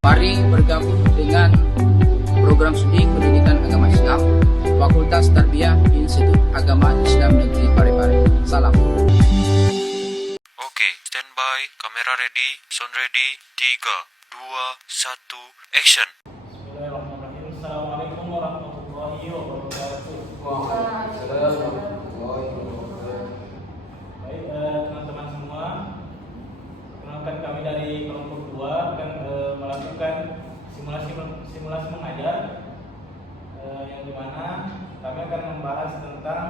Mari bergabung dengan program studi pendidikan agama Islam Fakultas Tarbiyah Institut Agama Islam Negeri Parepare. Salam. Oke, standby, kamera ready, sound ready, 3, 2, 1, action. Bismillahirrahmanirrahim. Assalamualaikum warahmatullahi wabarakatuh. Waalaikumsalam warahmatullahi wabarakatuh. Baik, teman-teman semua, perkenalkan kami dari kelompok 2 akan melakukan simulasi mengajar yang dimana kami akan membahas tentang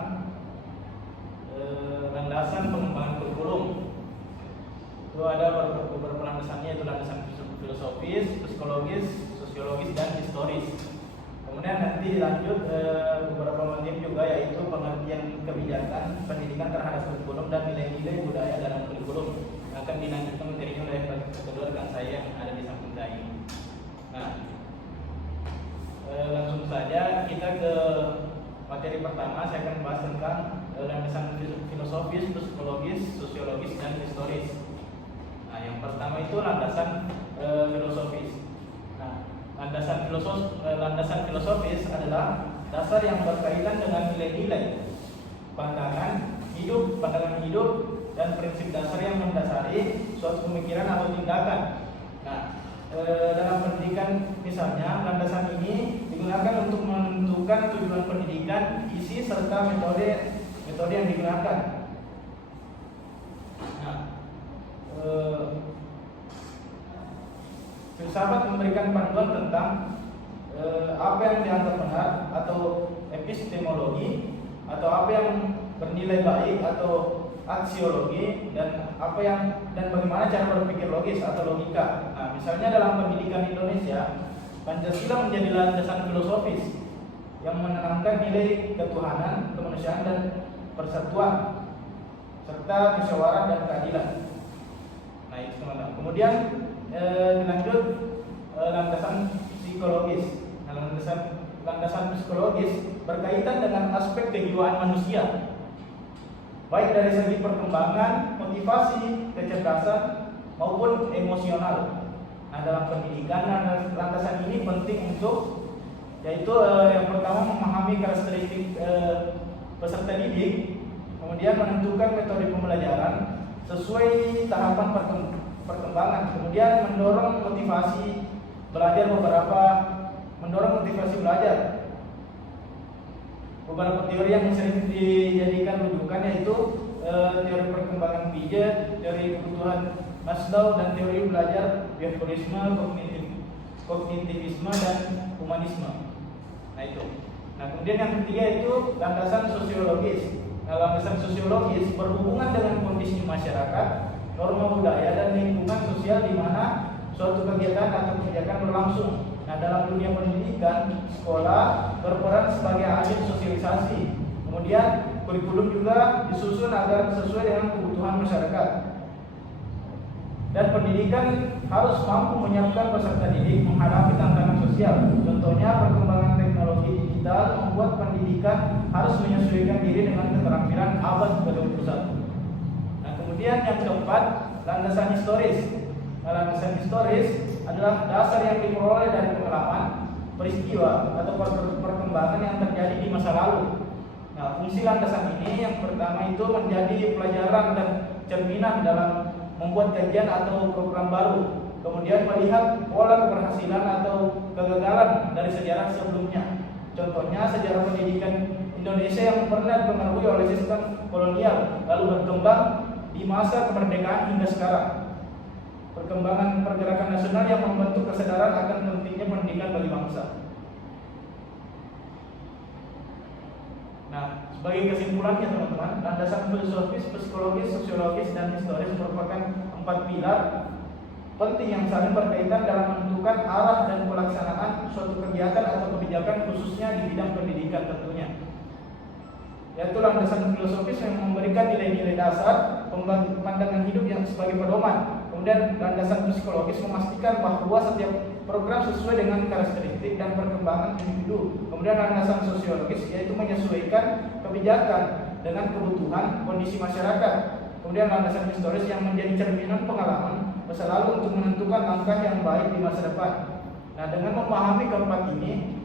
landasan pengembangan kurikulum. Itu ada beberapa landasannya, yaitu landasan filosofis, psikologis, sosiologis, dan historis. Kemudian nanti dilanjut beberapa motif juga, yaitu pengertian kebijakan pendidikan terhadap kurikulum dan nilai-nilai budaya dalam kurikulum. Akan dilanjutkan materinya oleh kedua rekan saya yang ada di samping saya. Nah, langsung saja kita ke materi pertama. Saya akan membahas tentang landasan filosofis, psikologis, sosiologis, dan historis. Nah, yang pertama itu landasan filosofis. Nah, landasan filosofis adalah dasar yang berkaitan dengan nilai-nilai, pandangan hidup, dan prinsip dasar yang mendasari suatu pemikiran atau tindakan. Nah, dalam pendidikan misalnya, landasan ini digunakan untuk menentukan tujuan pendidikan, isi, serta metode yang digunakan. Nah, filsafat memberikan panduan tentang apa yang dianggap benar atau epistemologi, atau apa yang bernilai baik atau aksiologi, dan bagaimana cara berpikir logis atau logika. Nah, misalnya dalam pendidikan Indonesia, Pancasila menjadi landasan filosofis yang menanamkan nilai ketuhanan, kemanusiaan, dan persatuan, serta musyawarah dan keadilan. Nah, itu teman-teman. Kemudian dilanjut landasan psikologis. Nah, landasan psikologis berkaitan dengan aspek kejiwaan manusia, baik dari segi perkembangan, motivasi, kecerdasan, maupun emosional. Nah, dalam pendidikan, landasan ini penting untuk, yaitu yang pertama memahami karakteristik peserta didik, kemudian menentukan metode pembelajaran sesuai tahapan perkembangan, kemudian mendorong motivasi belajar. Beberapa teori yang sering dijadikan rujukan yaitu teori perkembangan Piaget, teori kebutuhan Maslow, dan teori belajar behaviorisme, kognitivisme, dan humanisme. Nah, itu. Nah, kemudian yang ketiga itu landasan sosiologis. Nah, landasan sosiologis berhubungan dengan kondisi masyarakat, norma budaya, dan lingkungan sosial di mana suatu kegiatan atau kebijakan berlangsung. Nah, dalam dunia pendidikan, sekolah berperan sebagai agen sosialisasi. Kemudian kurikulum juga disusun agar sesuai dengan kebutuhan masyarakat. Dan pendidikan harus mampu menyiapkan peserta didik menghadapi tantangan sosial. Contohnya, perkembangan teknologi digital membuat pendidikan harus menyesuaikan diri dengan keterampilan abad ke-21. Nah, kemudian yang keempat, landasan historis. Nah, landasan historis adalah dasar yang diperoleh dari pengalaman, peristiwa, atau perkembangan yang terjadi di masa lalu. Nah, fungsi landasan ini yang pertama itu menjadi pelajaran dan cerminan dalam membuat kajian atau program baru. Kemudian melihat pola keberhasilan atau kegagalan dari sejarah sebelumnya. Contohnya sejarah pendidikan Indonesia yang pernah dipengaruhi oleh sistem kolonial lalu berkembang di masa kemerdekaan hingga sekarang. Perkembangan pergerakan nasional yang membentuk kesadaran akan pentingnya pendidikan bagi bangsa. Nah, sebagai kesimpulannya teman-teman, landasan filosofis, psikologis, sosiologis, dan historis merupakan 4 pilar penting yang saling berkaitan dalam menentukan arah dan pelaksanaan suatu kegiatan atau kebijakan, khususnya di bidang pendidikan tentunya. Yaitu landasan filosofis yang memberikan nilai-nilai dasar, pandangan hidup yang sebagai pedoman. Kemudian landasan psikologis memastikan bahwa setiap program sesuai dengan karakteristik dan perkembangan individu. Kemudian landasan sosiologis yaitu menyesuaikan kebijakan dengan kebutuhan kondisi masyarakat. Kemudian landasan historis yang menjadi cerminan pengalaman, masa lalu untuk menentukan langkah yang baik di masa depan. Nah, dengan memahami keempat ini,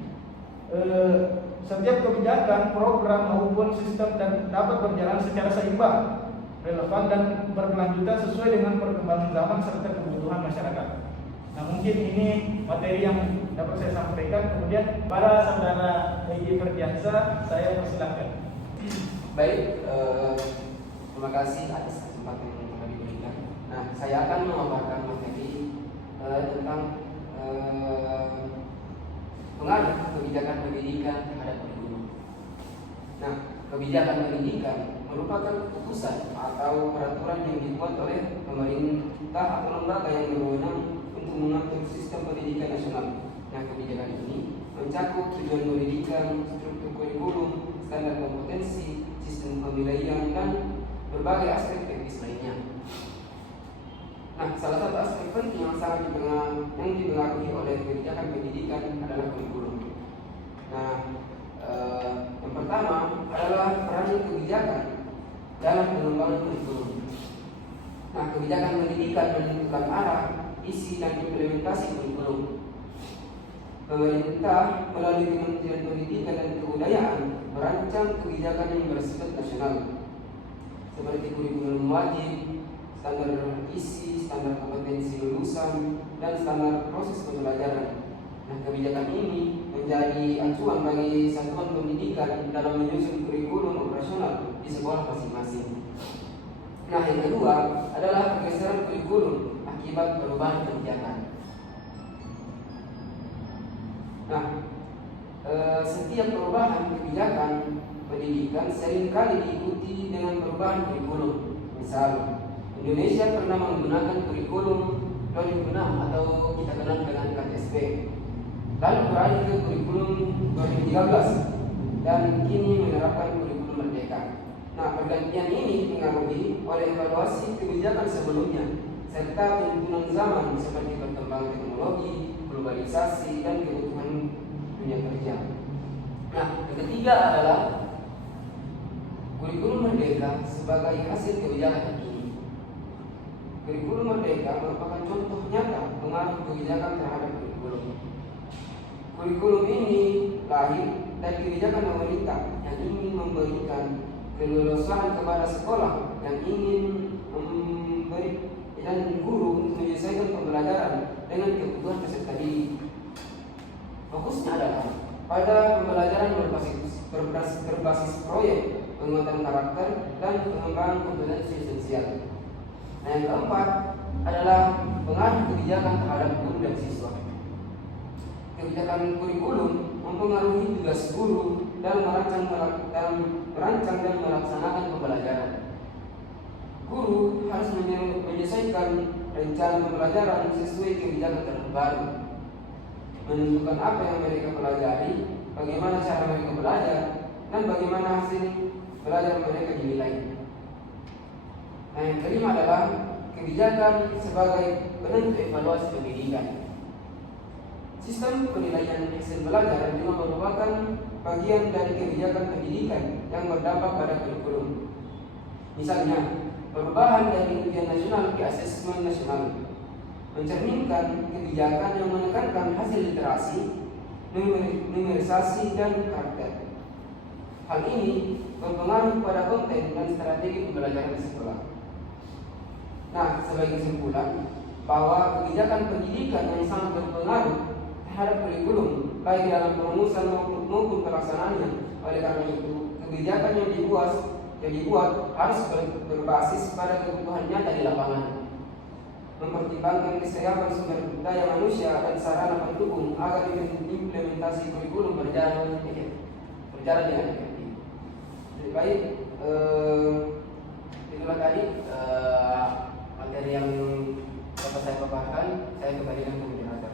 setiap kebijakan, program maupun sistem dan dapat berjalan secara seimbang, relevan dan berkelanjutan sesuai dengan perkembangan zaman serta kebutuhan masyarakat. Nah, mungkin ini materi yang dapat saya sampaikan. Kemudian para saudara Egy Ferdiansa, saya persilakan. Baik, terima kasih atas kesempatan yang telah diberikan. Nah, saya akan memaparkan materi tentang pengaruh kebijakan pendidikan terhadap kurikulum. Nah, kebijakan pendidikan merupakan keputusan atau peraturan yang dibuat oleh pemerintah atau lembaga yang berwenang untuk mengatur sistem pendidikan nasional. Nah, kebijakan ini mencakup tujuan pendidikan, struktur kurikulum, standar kompetensi, sistem penilaian, dan berbagai aspek teknis lainnya. Nah, salah satu aspek penting yang sangat dipengaruhi oleh kebijakan pendidikan adalah kurikulum. Nah, yang pertama adalah peran kebijakan dalam pengembangan kurikulum. Nah, kebijakan pendidikan menentukan arah, isi, dan implementasi kurikulum. Pemerintah melalui Kementerian Pendidikan dan Kebudayaan merancang kebijakan yang bersifat nasional, seperti kurikulum wajib, standar isi, standar kompetensi lulusan, dan standar proses pembelajaran. Nah, kebijakan ini menjadi acuan bagi satuan pendidikan dalam menyusun kurikulum operasional di sekolah masing-masing. Nah, yang kedua adalah pergeseran kurikulum akibat perubahan kebijakan. Nah, setiap perubahan kebijakan pendidikan seringkali diikuti dengan perubahan kurikulum. Misal, Indonesia pernah menggunakan kurikulum 2006 atau kita kenal dengan KTSP, lalu beralih ke kurikulum 2013 dan kini menerapkan kurikulum Merdeka. Nah, pergantian ini dipengaruhi oleh evaluasi kebijakan sebelumnya serta tuntunan zaman seperti perkembangan teknologi, globalisasi, dan kebutuhan dunia kerja. Nah, yang ketiga adalah kurikulum Merdeka sebagai hasil kebijakan ini. Kurikulum Merdeka merupakan contoh nyata pengaruh kebijakan terhadap kurikulum. Kurikulum ini lahir dari kebijakan pemerintah yang ingin memberikan keleluasaan kepada sekolah yang ingin memberi dan guru untuk menyelesaikan pembelajaran dengan kebutuhan peserta didik. Fokusnya adalah pada pembelajaran berbasis proyek, penguatan karakter, dan pengembangan kompetensi esensial. Nah, yang keempat adalah pengaruh kebijakan terhadap guru dan siswa. Kebijakan kurikulum mempengaruhi tugas guru dalam merancang dan melaksanakan pembelajaran. Guru harus menyelesaikan rencana pembelajaran sesuai kebijakan terbaru, menentukan apa yang mereka pelajari, bagaimana cara mereka belajar, dan bagaimana hasil belajar mereka dinilai. Nah, yang kelima adalah kebijakan sebagai penentu evaluasi pendidikan. Sistem penilaian hasil belajar juga merupakan bagian dari kebijakan pendidikan yang berdampak pada kurikulum. Misalnya, perubahan dari ujian nasional ke asesmen nasional mencerminkan kebijakan yang menekankan hasil literasi, numerisasi, dan karakter. Hal ini berpengaruh pada konten dan strategi pembelajaran di sekolah. Nah, sebagai kesimpulan, bahwa kebijakan pendidikan yang sangat berpengaruh terhadap kurikulum, baik dalam perumusan maupun pelaksanaannya. Oleh karena itu, kebijakan yang dibuat harus berbasis pada kebutuhan nyata di lapangan, mempertimbangkan kesiapan sumber daya manusia dan sarana pendukung agar implementasi kurikulum berjalan dengan efektif. Baik, itulah tadi materi yang dapat saya paparkan. Saya kembalikan ke moderator.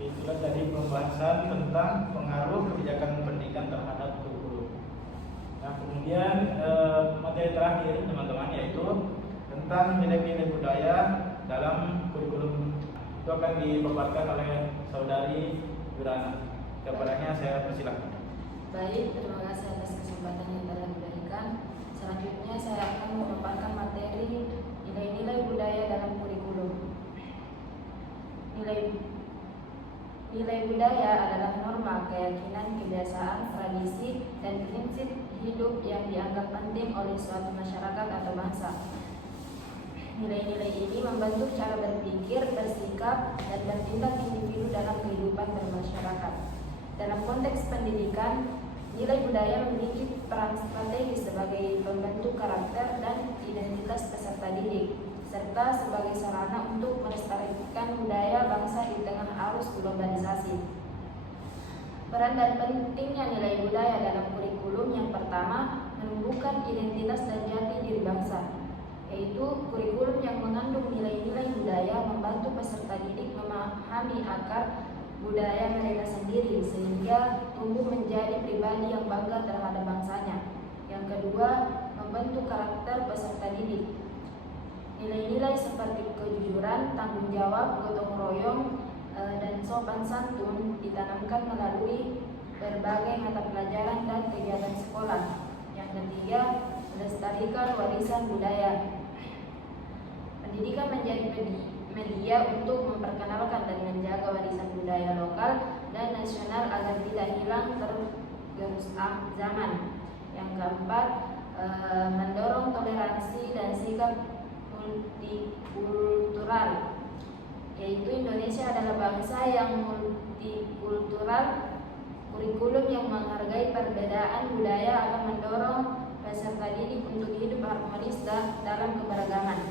Itulah tadi pembahasan tentang pengaruh kebijakan pendidikan terhadap kurikulum. Nah, kemudian materi terakhir teman-teman yaitu tentang nilai-nilai budaya dalam kurikulum. Itu akan dipaparkan oleh saudari Yurana. Kepadanya saya persilakan. Baik, terima kasih atas kesempatan yang telah diberikan. Selanjutnya saya akan memaparkan materi nilai-nilai budaya dalam kurikulum. budaya adalah norma, keyakinan, kebiasaan, tradisi, dan prinsip hidup yang dianggap penting oleh suatu masyarakat atau bangsa. Nilai-nilai ini membentuk cara berpikir, bersikap, dan bertindak individu dalam kehidupan bermasyarakat. Dalam konteks pendidikan, nilai budaya memiliki peran strategis sebagai pembentuk karakter dan identitas peserta didik, serta sebagai sarana untuk melestarikan budaya bangsa di tengah arus globalisasi. Peran dan pentingnya nilai budaya dalam kurikulum yang pertama, menumbuhkan identitas dan jati diri bangsa, yaitu kurikulum yang mengandung nilai-nilai budaya membantu peserta didik memahami akar budaya mereka sendiri sehingga tumbuh menjadi pribadi yang bangga terhadap bangsanya. Yang kedua, membentuk karakter peserta didik. Nilai-nilai seperti kejujuran, tanggung jawab, gotong royong, dan sopan santun ditanamkan melalui berbagai mata pelajaran dan kegiatan sekolah. Yang ketiga, melestarikan warisan budaya. Pendidikan menjadi media untuk memperkenalkan dan menjaga warisan budaya lokal dan nasional agar tidak hilang tergerus zaman. Yang keempat, mendorong toleransi dan sikap multikultural, yaitu Indonesia adalah bangsa yang multikultural. Kurikulum yang menghargai perbedaan budaya akan mendorong peserta didik untuk hidup harmonis dalam keberagaman.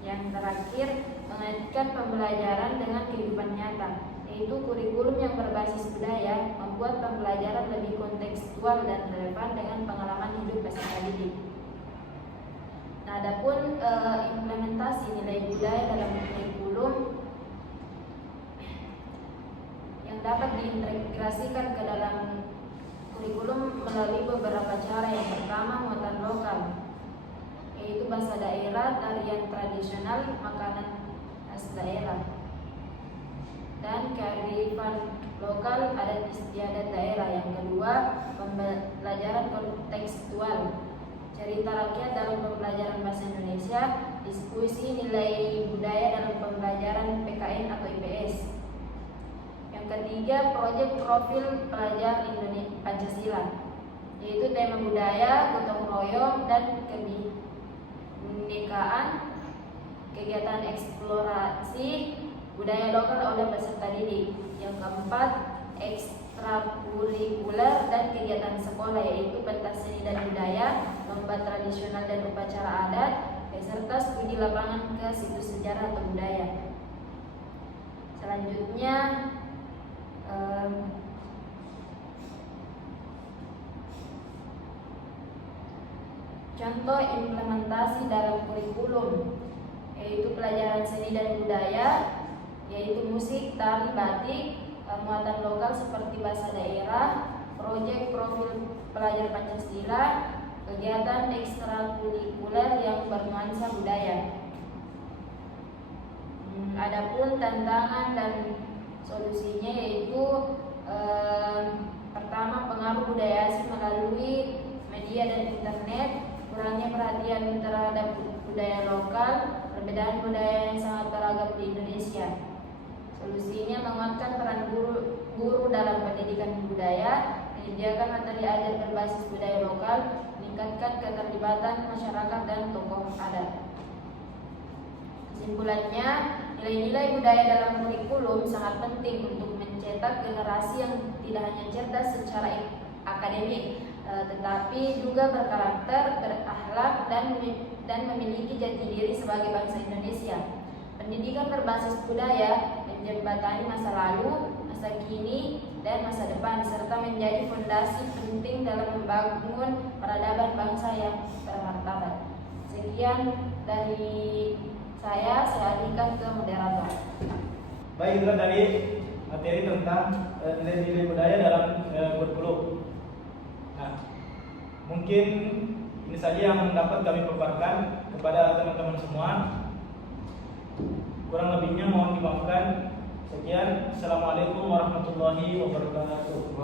Yang terakhir, mengaitkan pembelajaran dengan kehidupan nyata, yaitu kurikulum yang berbasis budaya membuat pembelajaran lebih kontekstual dan relevan dengan pengalaman hidup peserta didik. Nah, adapun implementasi nilai budaya dalam kurikulum yang dapat diintegrasikan ke dalam kurikulum melalui beberapa cara. Yang pertama, muatan lokal, yaitu bahasa daerah, tarian tradisional, makanan khas daerah, dan kearifan lokal adat istiadat daerah. Yang kedua, pembelajaran kontekstual, cerita rakyat dalam pembelajaran bahasa Indonesia, diskusi nilai budaya dalam pembelajaran PKN atau IPS. Yang ketiga, proyek profil pelajar Indonesia Pancasila, yaitu tema budaya, gotong royong, dan kebinekaan, kegiatan eksplorasi budaya lokal oleh peserta didik. Yang keempat, ekstrakurikuler dan kegiatan sekolah, yaitu pentas seni dan budaya, lomba tradisional dan upacara adat, beserta studi lapangan ke situs sejarah atau budaya. Selanjutnya, contoh implementasi dalam kurikulum, yaitu pelajaran seni dan budaya, yaitu musik, tari, batik, muatan lokal seperti bahasa daerah, proyek profil pelajar Pancasila, kegiatan ekstrakurikuler yang bernuansa budaya. Adapun tantangan dan solusinya yaitu pertama, pengaruh budaya asing melalui media dan internet, kurangnya perhatian terhadap budaya lokal, perbedaan budaya yang sangat beragam di Indonesia. Solusinya menguatkan peran guru dalam pendidikan budaya, menyediakan materi ajar berbasis budaya lokal, meningkatkan keterlibatan masyarakat dan tokoh adat. Kesimpulannya, nilai-nilai budaya dalam kurikulum sangat penting untuk mencetak generasi yang tidak hanya cerdas secara akademik, tetapi juga berkarakter, berakhlak, dan memiliki jati diri sebagai bangsa Indonesia. Pendidikan berbasis budaya menjembatani masa lalu, masa kini, dan masa depan, serta menjadi fondasi penting dalam membangun peradaban bangsa yang bermartabat. Sekian dari saya alihkan ke moderator. Baik, itu dari materi tentang nilai-nilai budaya dalam kurikulum. Nah, mungkin ini saja yang dapat kami paparkan kepada teman-teman semua. Kurang lebihnya mohon dimaafkan. Sekian, Assalamualaikum warahmatullahi wabarakatuh.